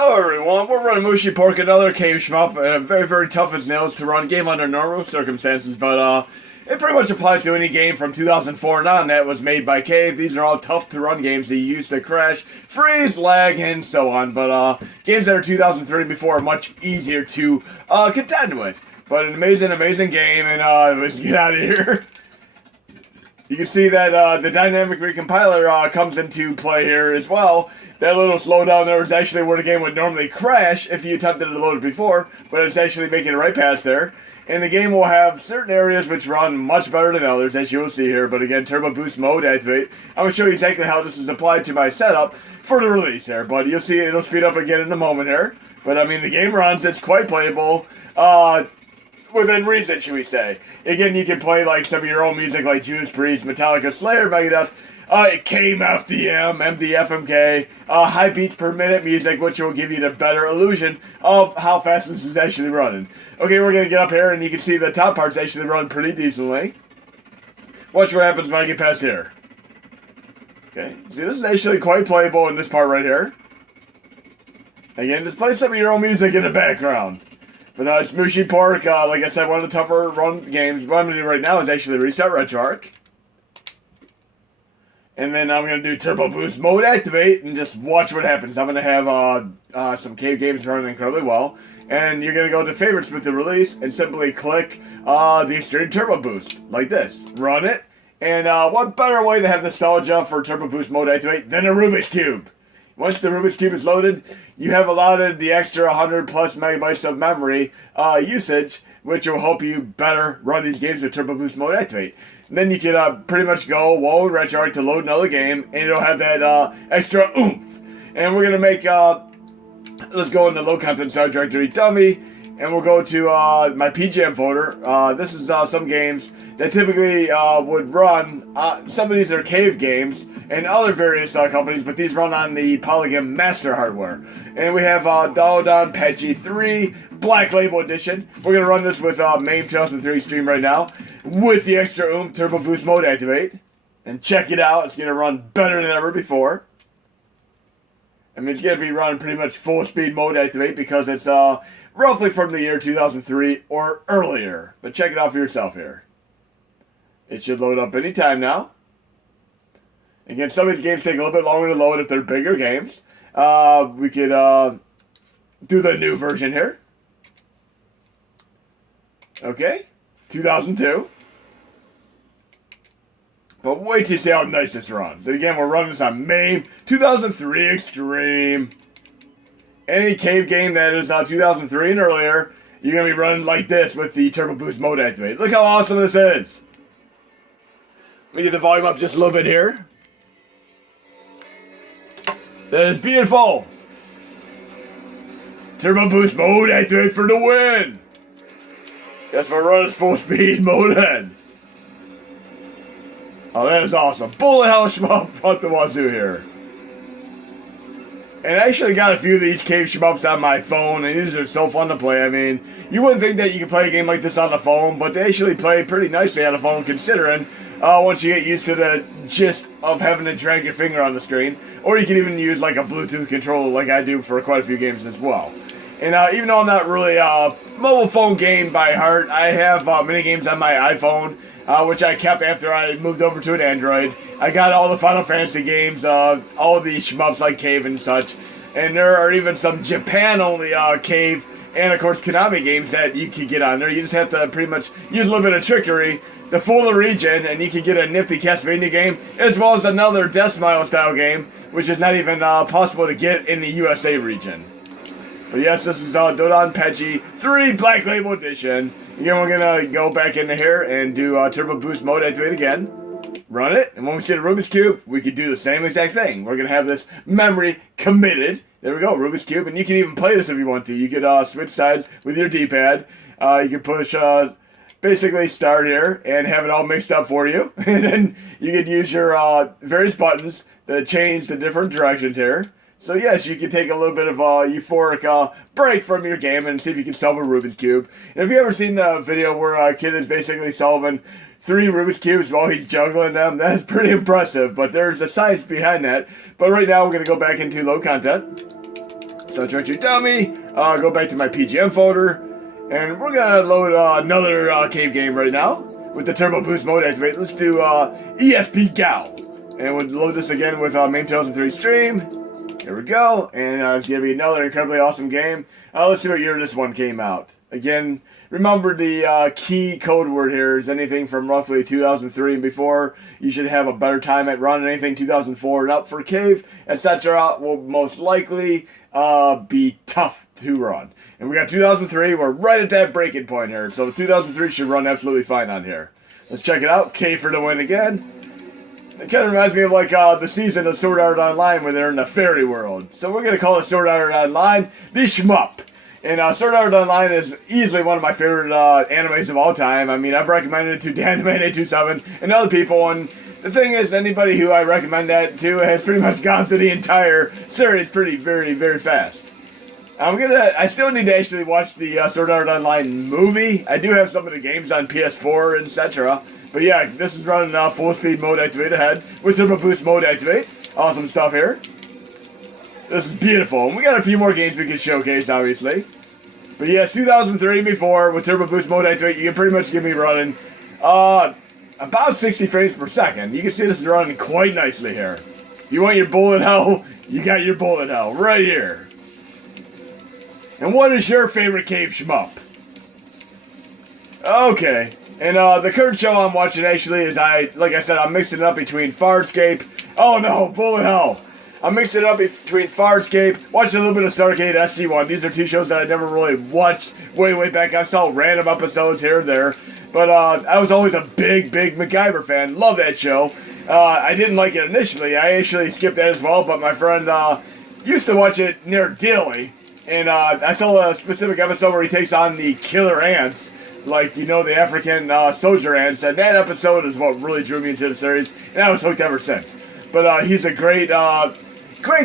Hello everyone, we're running Muchi Pork, another Cave SHMUP, and a very tough as nails to run game under normal circumstances, but it pretty much applies to any game from 2004 and on that was made by Cave. These are all tough to run games that you used to crash, freeze, lag, and so on, but games that are 2003 and before are much easier to contend with. But an amazing game, and let's get out of here. You can see that the dynamic recompiler comes into play here as well. That little slowdown there is actually where the game would normally crash if you attempted to load it before, but it's actually making it right past there. And the game will have certain areas which run much better than others, as you will see here. But again, turbo boost mode activate. I'm going to show you exactly how this is applied to my setup for the release here. But you'll see it'll speed up again in a moment here. But I mean, the game runs, it's quite playable. Within reason, should we say. Again, you can play like some of your own music like Judas Priest, Metallica, Slayer, Megadeth, KAME, FDM, MDFMK, high beats per minute music, which will give you the better illusion of how fast this is actually running. Okay, we're going to get up here, and you can see the top parts actually run pretty decently. Watch what happens when I get past here. Okay, see, this is actually quite playable in this part right here. Again, just play some of your own music in the background. But it's Muchi Pork, like I said, one of the tougher run games. What I'm going to do right now is actually restart RetroArch. And then I'm going to do Turbo Boost Mode Activate and just watch what happens. I'm going to have some Cave games running incredibly well. And you're going to go to Favorites with the release and simply click the Xtreme Turbo Boost, like this. Run it. And what better way to have nostalgia for Turbo Boost Mode Activate than a Rubik's Cube? Once the Rubik's Cube is loaded, you have allotted the extra 100 plus megabytes of memory usage, which will help you better run these games with Turbo Boost Mode Activate. And then you can pretty much go wall and RetroArch to load another game, and it'll have that extra oomph. And we're going to make, let's go into low content start directory dummy, and we'll go to my PGM folder. This is some games that typically would run, some of these are Cave games, and other various companies, but these run on the Polygon Master hardware. And we have DonDonPachi 3 Black Label Edition. We're going to run this with MAME 2003 Xtreme right now, with the extra oomph Turbo Boost Mode Activate. And check it out, it's going to run better than ever before. I mean, it's going to be running pretty much full speed mode activate because it's roughly from the year 2003 or earlier. But check it out for yourself here. It should load up anytime now. Again, some of these games take a little bit longer to load if they're bigger games. We could do the new version here. Okay, 2002. But wait till you see how nice this runs. So again, we're running this on MAME 2003 Xtreme. Any Cave game that is 2003 and earlier, you're going to be running like this with the Turbo Boost Mode activated. Look how awesome this is. Let me get the volume up just a little bit here. That is beautiful. Turbo Boost Mode activate for the win. Guess we're running full speed mode in. Oh, that is awesome. Bullet hell shmup up the wazoo here. And I actually got a few of these Cave SHMUPs on my phone, and these are so fun to play. I mean, you wouldn't think that you could play a game like this on the phone, but they actually play pretty nicely on the phone, considering once you get used to the gist of having to drag your finger on the screen. Or you can even use like a Bluetooth controller like I do for quite a few games as well. And even though I'm not really a mobile phone game by heart, I have many games on my iPhone, which I kept after I moved over to an Android. I got all the Final Fantasy games, all of these shmups like Cave and such. And there are even some Japan-only Cave and, of course, Konami games that you can get on there. You just have to pretty much use a little bit of trickery to fool the region, and you can get a nifty Castlevania game, as well as another Death Smile style game, which is not even possible to get in the USA region. But yes, this is DonDonPachi 3 Black Label Edition. Again, we're going to go back into here and do Turbo Boost Mode activate again. Run it, and when we see the Rubik's Cube, we could do the same exact thing. We're going to have this memory committed. There we go, Rubik's Cube, and you can even play this if you want to. You could switch sides with your D-pad. You could push basically start here and have it all mixed up for you. And then you could use your various buttons to change the different directions here. So yes, you can take a little bit of a euphoric break from your game and see if you can solve a Rubik's Cube. And have you ever seen the video where a kid is basically solving 3 Rubik's Cubes while he's juggling them? That's pretty impressive, but there's a science behind that. But right now we're going to go back into low content. So try to dummy, go back to my PGM folder, and we're gonna load another cave game right now with the turbo boost mode activate. Let's do ESP Gao, and we'll load this again with MAME 2003 Xtreme. Here we go, and it's gonna be another incredibly awesome game. Let's see what year this one came out. Again, remember the key code word here is anything from roughly 2003 and before. You should have a better time at running. Anything 2004 and up for Cave, etc. will most likely be tough to run. And we got 2003. We're right at that breaking point here. So 2003 should run absolutely fine on here. Let's check it out. Cave for the win again. It kind of reminds me of like the season of Sword Art Online where they're in the fairy world. So we're going to call it Sword Art Online the shmup. And Sword Art Online is easily one of my favorite animes of all time. I mean, I've recommended it to DonDonPachi and other people. And the thing is, anybody who I recommend that to has pretty much gone through the entire series very fast. I still need to actually watch the Sword Art Online movie. I do have some of the games on PS4, etc. But yeah, this is running full speed mode activate ahead with turbo boost mode activate. Awesome stuff here. This is beautiful. And we got a few more games we can showcase, obviously. But yes, 2003 before with turbo boost mode activate, you can pretty much get me running about 60 frames per second. You can see this is running quite nicely here. You want your bullet hell? You got your bullet hell right here. And what is your favorite cave shmup? Okay. And the current show I'm watching actually is, like I said, I'm mixing it up between Farscape. Oh no, bullet hell. I'm mixing it up between Farscape, watching a little bit of Stargate SG-1. These are two shows that I never really watched way back. I saw random episodes here and there. But I was always a big MacGyver fan. Love that show. I didn't like it initially. I actually skipped that as well, but my friend used to watch it near daily. And I saw a specific episode where he takes on the killer ants. Like, you know, the African soldier ants. And that episode is what really drew me into the series. And I was hooked ever since. But he's a great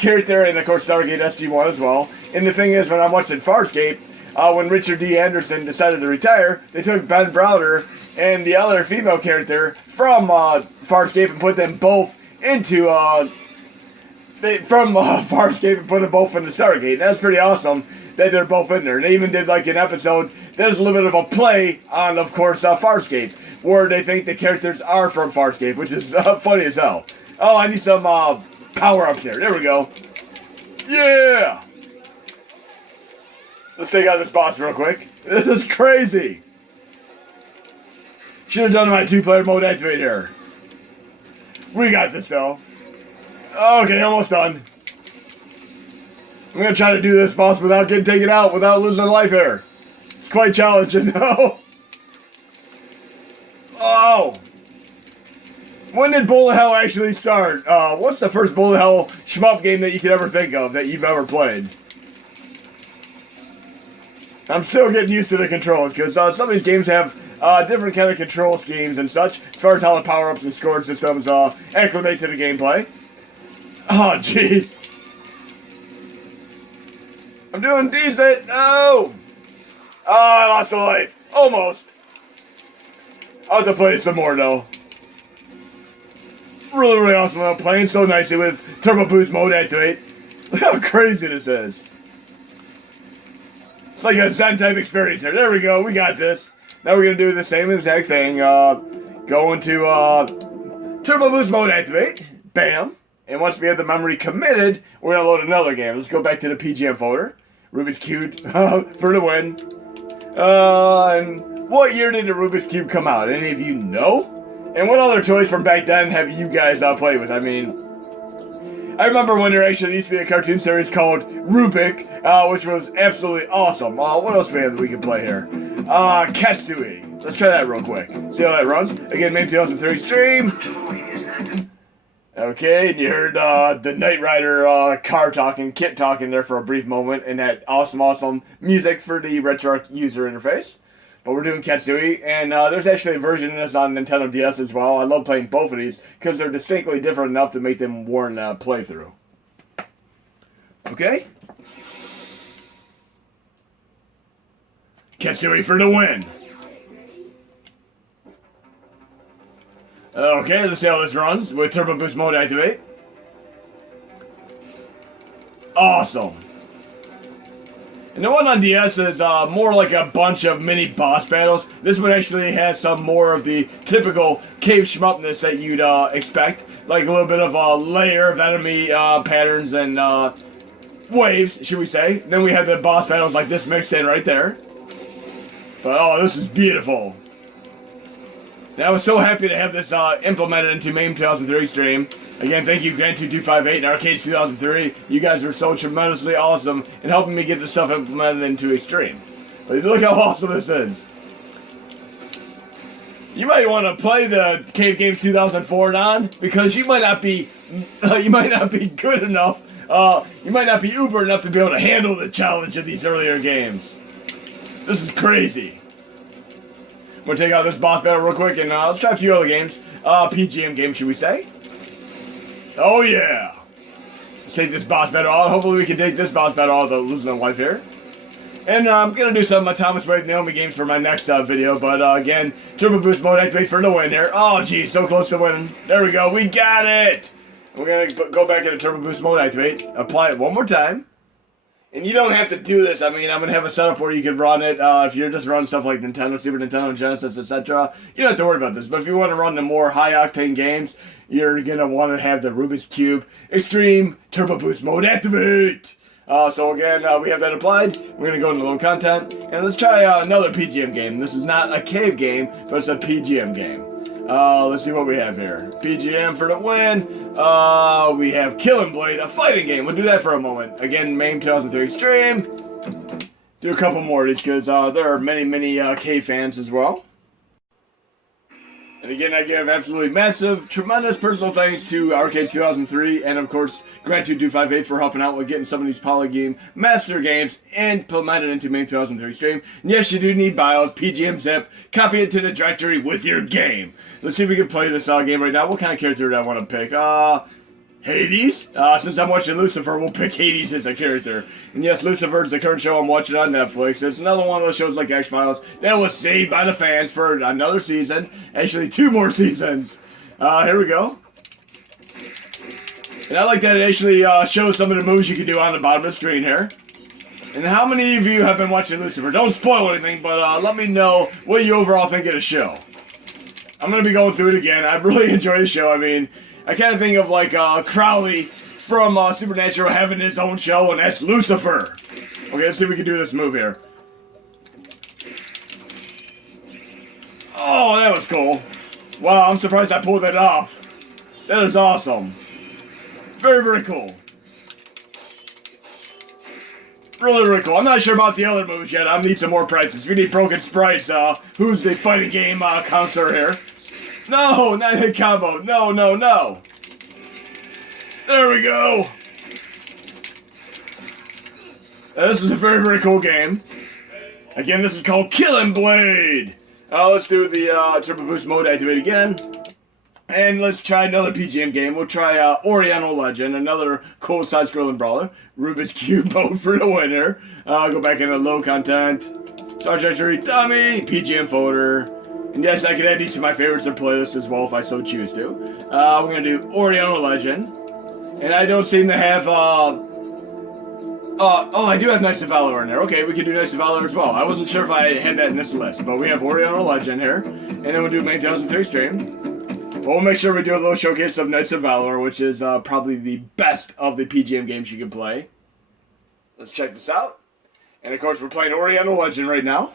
character, and of course Stargate SG-1 as well. And the thing is, when I'm watching Farscape, when Richard D. Anderson decided to retire, they took Ben Browder and the other female character from Farscape and put them both into Farscape and put them both into Stargate. And that's pretty awesome that they're both in there. And they even did like an episode there's a little bit of a play on, of course, Farscape, where they think the characters are from Farscape, which is funny as hell. Oh, I need some power-ups here. There we go. Yeah! Let's take out this boss real quick. This is crazy. Should have done my two-player mode activate here. We got this, though. Okay, almost done. I'm going to try to do this boss without getting taken out, without losing a life here. It's quite challenging, though. Oh! When did Bullet Hell actually start? What's the first Bullet Hell shmup game that you could ever think of that you've ever played? I'm still getting used to the controls, because some of these games have different kind of control schemes and such, as far as how the power-ups and score systems acclimate to the gameplay. Oh, jeez. I'm doing decent. No! Oh, I lost a life. Almost. I'll have to play some more, though. Really awesome. I'm playing so nicely with Turbo Boost mode activate. Look how crazy this is. It's like a Zen type experience here. There we go. We got this. Now we're going to do the same exact thing. Go into Turbo Boost mode activate. Bam. And once we have the memory committed, we're going to load another game. Let's go back to the PGM folder. Rubik's Cube for the win. And what year did the Rubik's Cube come out? Any of you know? And what other toys from back then have you guys played with? I mean, I remember when there actually used to be a cartoon series called Rubik, which was absolutely awesome. What else do we have that we can play here? Katsui. Let's try that real quick. See how that runs. Again, MAME 2003 Xtreme. Okay, and you heard the Knight Rider car talking, kit talking there for a brief moment, and that awesome music for the RetroArch user interface. But we're doing Katsui, and there's actually a version of this on Nintendo DS as well. I love playing both of these, because they're distinctly different enough to make them warrant playthrough. Okay? Katsui for the win! Okay, let's see how this runs with Turbo Boost mode activate. Awesome! And the one on DS is more like a bunch of mini boss battles. This one actually has some more of the typical Cave SHMUPness that you'd expect. Like a little bit of a layer of enemy patterns and waves, should we say. Then we have the boss battles like this mixed in right there. But oh, this is beautiful. And I was so happy to have this implemented into MAME 2003 Xtreme. Again, thank you Grand2258 and Arcades 2003. You guys were so tremendously awesome in helping me get this stuff implemented into Xtreme. But look how awesome this is. You might want to play the Cave Games 2004 on, because you might not be good enough. You might not be uber enough to be able to handle the challenge of these earlier games. This is crazy. I'm gonna take out this boss battle real quick, and let's try a few other games. PGM Games, should we say? Oh yeah! Let's take this boss battle out. Hopefully we can take this boss battle out without losing a life here. And I'm gonna do some Thomas Wave Naomi games for my next video, but again, Turbo Boost mode activate for the win here. Oh geez, so close to winning. There we go, we got it! We're gonna go back into Turbo Boost mode activate, apply it one more time. And you don't have to do this. I mean, I'm going to have a setup where you can run it. If you're just running stuff like Nintendo, Super Nintendo, Genesis, etc., you don't have to worry about this. But if you want to run the more high-octane games, you're going to want to have the Rubik's Cube Xtreme Turbo Boost mode activate. So again, we have that applied. We're going to go into low content. And let's try another PGM game. This is not a cave game, but it's a PGM game. Let's see what we have here. PGM for the win. We have Killing Blade, a fighting game. We'll do that for a moment. Again, MAME 2003 Xtreme. Do a couple more of these because there are many cave fans as well. And again, I give absolutely massive, tremendous personal thanks to Arcades 2003 and of course Grand2258 for helping out with getting some of these Polygame Master games implemented into MAME 2003 Xtreme. And yes, you do need BIOS, PGM zip, copy it to the directory with your game. Let's see if we can play this game right now. What kind of character do I want to pick? Hades? Since I'm watching Lucifer, we'll pick Hades as a character. And yes, Lucifer is the current show I'm watching on Netflix. It's another one of those shows like X-Files that was saved by the fans for another season. Actually, 2 more seasons. Here we go. And I like that it actually shows some of the moves you can do on the bottom of the screen here. And how many of you have been watching Lucifer? Don't spoil anything, but let me know what you overall think of the show. I'm going to be going through it again. I really enjoy the show. I mean, I kind of think of like Crowley from Supernatural having his own show, and that's Lucifer. Okay, let's see if we can do this move here. Oh, that was cool. Wow, I'm surprised I pulled that off. That is awesome. Very cool. Really cool. I'm not sure about the other moves yet. I need some more practice. If you need broken sprites, who's the fighting game counselor here? No, not hit combo. No. There we go. This is a very cool game. Again, this is called Killing Blade. Let's do the Turbo Boost mode activate again. And let's try another PGM game. We'll try Oriental Legend, another cool side-scrolling brawler. Rubik's Cube mode for the winner. Go back into low content. Star Treasury Dummy, PGM folder. And yes, I can add these to my favorites or playlist as well if I so choose to. We're going to do Oriental Legend. And I don't seem to have, oh, I do have Knights of Valour in there. Okay, we can do Knights of Valour as well. I wasn't sure if I had that in this list. But we have Oriental Legend here. And then we'll do MAME 2003 Xtreme. We'll make sure we do a little showcase of Knights of Valour, which is probably the best of the PGM games you can play. Let's check this out. And of course, we're playing Oriental Legend right now.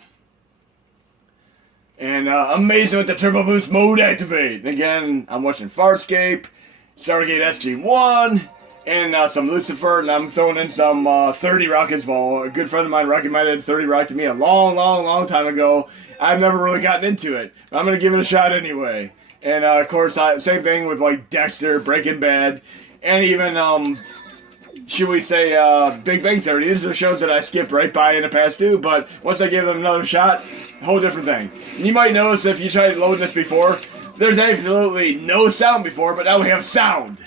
And amazing with the Turbo Boost mode activate. And again, I'm watching Farscape, Stargate SG-1, and some Lucifer, and I'm throwing in some 30 Rock as well. A good friend of mine recommended 30 Rock to me a long time ago. I've never really gotten into it, but I'm going to give it a shot anyway. And of course, same thing with like Dexter, Breaking Bad, and even, should we say, Big Bang Theory. These are shows that I skipped right by in the past too, but once I give them another shot, whole different thing. And you might notice if you tried loading this before, there's absolutely no sound before, but now we have sound.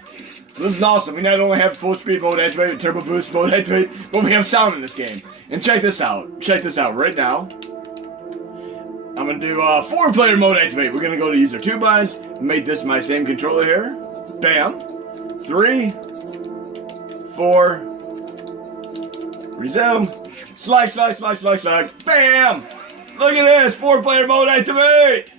So this is awesome. We not only have full speed mode activated, turbo boost mode activated, but we have sound in this game. And check this out. Check this out right now. I'm going to do 4-player mode activate. We're going to go to user 2 binds, make this my same controller here. Bam. 3, 4, resume, Slash, slash, slash, slash, slash. Bam! Look at this! 4-player mode activate!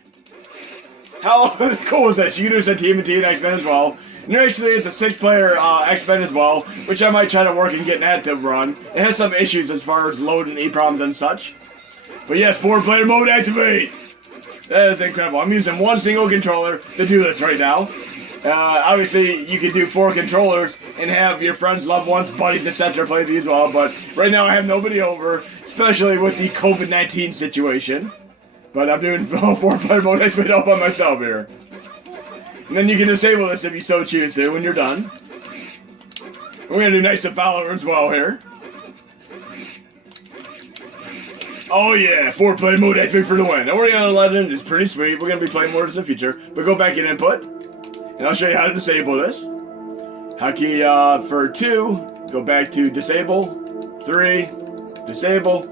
How cool is this? You can do this at TMNT and X-Men as well. And actually, it's a 6-player X-Men as well, which I might try to work and get that to run. It has some issues as far as load and EPROMs and such. But yes, 4-player mode activate! That is incredible. I'm using one single controller to do this right now. Obviously, you can do 4 controllers and have your friends, loved ones, buddies, etc. play these as well. But right now, I have nobody over, especially with the COVID-19 situation. But I'm doing 4-player mode activate all by myself here. And then you can disable this if you so choose to when you're done. We're going to do Knights of Valour as well here. Oh yeah, 4-player mode activate for the win. Oriental Legend is pretty sweet. We're going to be playing more of this in the future. But go back in input, and I'll show you how to disable this. Hotkey for 2, go back to disable. 3, disable.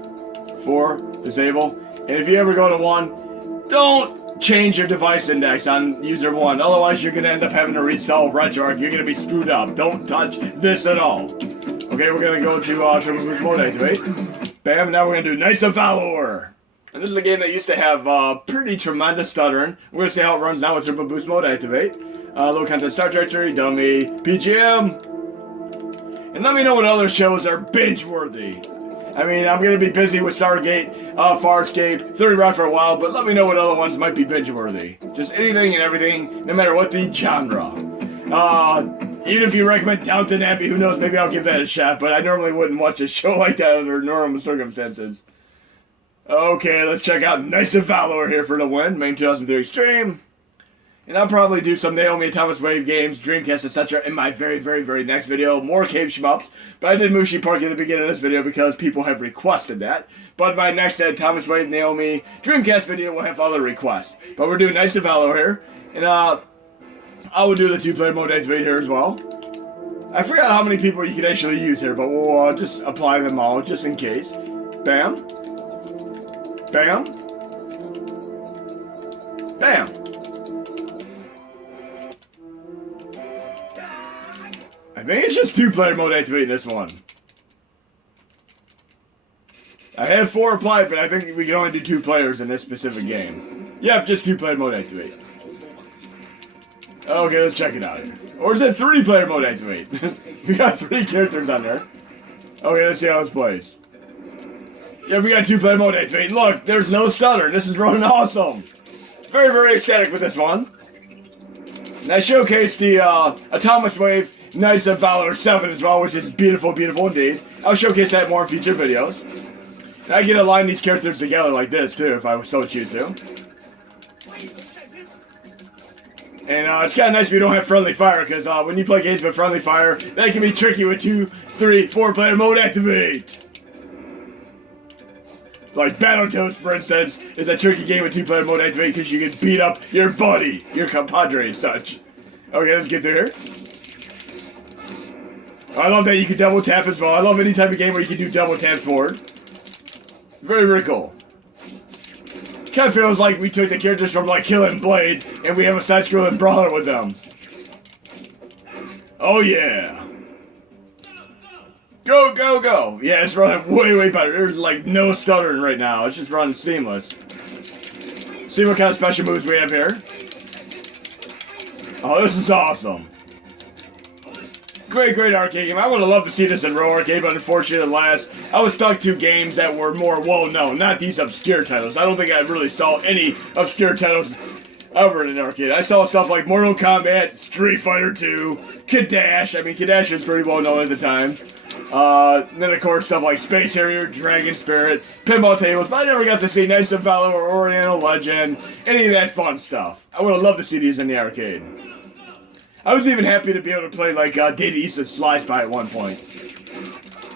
4, disable. And if you ever go to 1, don't change your device index on user 1. Otherwise, you're going to end up having to reinstall RetroArch. You're going to be screwed up. Don't touch this at all. Okay, we're going to go to Triple Boost mode activate. Bam, now we're going to do Knights of Valour. And this is a game that used to have pretty tremendous stuttering. We're going to see how it runs now with Triple Boost mode activate. Low content start directory, dummy, PGM. And let me know what other shows are binge-worthy. I mean, I'm going to be busy with Stargate, Farscape, 30 Rock for a while, but let me know what other ones might be binge-worthy. Just anything and everything, no matter what the genre. Even if you recommend Downton Abbey, who knows, maybe I'll give that a shot, but I normally wouldn't watch a show like that under normal circumstances. Okay, let's check out Knights of Valour here for the win, MAME 2003 Xtreme. And I'll probably do some Naomi Thomas Wave games, Dreamcast, etc. in my very, very, very next video. More Cave SHMUPs. But I did Muchi Pork at the beginning of this video because people have requested that. But my next Thomas Wave, Naomi, Dreamcast video will have other requests. But we're doing Knights of Valour here. And I will do the 2-player mode activate here as well. I forgot how many people you can actually use here, but we'll just apply them all just in case. Bam. Bam. Bam. I think it's just 2-player mode activating this one. I have 4 applied, but I think we can only do 2 players in this specific game. Yep, just 2-player mode activate. Okay, let's check it out here. Or is it 3-player mode activate? We got 3 characters on there. Okay, let's see how this plays. Yeah, we got 2-player mode activate. Look, there's no stutter. This is running awesome. Very, very ecstatic with this one. And I showcased the Thomas Wave Knights of Valour 7 as well, which is beautiful, beautiful indeed. I'll showcase that more in future videos. And I get to align these characters together like this too, if I so choose to. And it's kind of nice if you don't have friendly fire, because when you play games with friendly fire, that can be tricky with 2, 3, 4-player mode activate. Like Battletoads, for instance, is a tricky game with 2-player mode activate because you can beat up your buddy, your compadre and such. Okay, let's get through here. I love that you can double tap as well. I love any type of game where you can do double tap forward. Very, very cool. Kind of feels like we took the characters from like Kill and Blade and we have a side-scrolling brawler with them. Oh yeah. Go, go, go. Yeah, it's running way, way better. There's like no stuttering right now. It's just running seamless. See what kind of special moves we have here. Oh, this is awesome. Great, great arcade game. I would have loved to see this in RetroArch, but unfortunately, I was stuck to games that were more well-known, not these obscure titles. I don't think I really saw any obscure titles ever in an arcade. I saw stuff like Mortal Kombat, Street Fighter 2, Kadash. I mean, Kadash was pretty well-known at the time. Then, of course, stuff like Space Harrier, Dragon Spirit, Pinball Tables, but I never got to see Knights of Valour or Oriental Legend, any of that fun stuff. I would have loved to see these in the arcade. I was even happy to be able to play like Data East and Sly Spy at one point.